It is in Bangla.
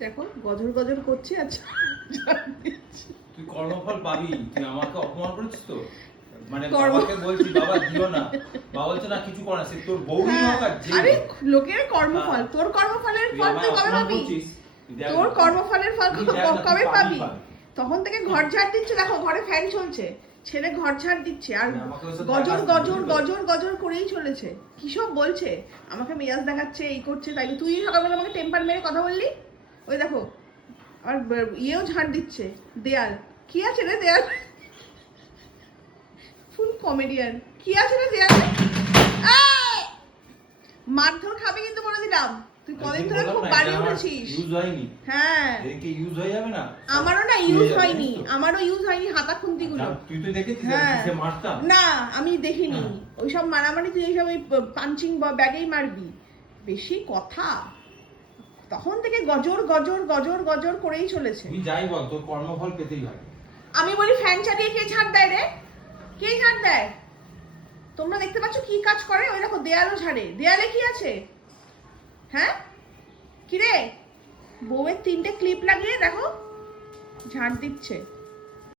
দেখো গজর গজর করছে আচ্ছা তুই কর্মফল পাবি তুই আমাকে অপমান করেছিস তো? মানে বাবাকে বলছি বাবা দিও না। বাবা বলছে না কিছু কর সে তোর বউই হ্যাঁ, আর লোকের কর্মফল হ্যাঁ। তোর কর্মফলের ফল তুই কবে পাবি? তোর কর্মফলের ফল কবে পাবি। তখন থেকে ঘর ঝাড় দিচ্ছে দেখো ঘরে ফ্যান চলছে ছেলে ঘর ঝাড় দিচ্ছে আর গজর গজর গজর গজর করেই চলেছে। কি সব বলছে? আমাকে মেজাজ দেখাচ্ছে এই করছে তাই তুই সকালবেলা আমাকে টেম্পার মেরে কথা বললি? ওই দেখো আর ইয়েও ঝাড় দিচ্ছে দেয়াল। কি আছে রে দেয়াল? ফুল কমেডিয়ান কি আছে রে দেয়ালে? মারধর খাবে কিন্তু বলে দিলাম। তুই কদিন ধরে খুব বাড়ি উঠেছিস। use হয়নি। হ্যাঁ। এদিকে ইউজ হয়ে যাবে না? আমারও না ইউজ হয়নি। আমারও ইউজ হয়নি হাতা খুন্তি গুলো তুই তো দেখেছিস হ্যাঁ। মারতাম? না আমি দেখিনি। হ্যাঁ। ওইসব মারামারি তুই এইসব ওই পাঞ্চিং ব্যাগেই মারবি। বেশি কথা। তখন থেকে গজর গজর গজর গজর করেই চলেছে। তুই যাই বল তোর কর্মফল পেতেই হবে আমি বলি ফ্যান চালিয়ে কে ছাড় দেয় রে? কে ছাড় দেয়? তোমরা দেখতে পাচ্ছ কি কাজ করে? ওই দেখো দেয়ালও ঝাড়ে। দেয়ালে কি আছে? হ্যাঁ? কি রে বউয়ের তিনটে ক্লিপ লাগিয়ে দেখো ঝাড় দিচ্ছে।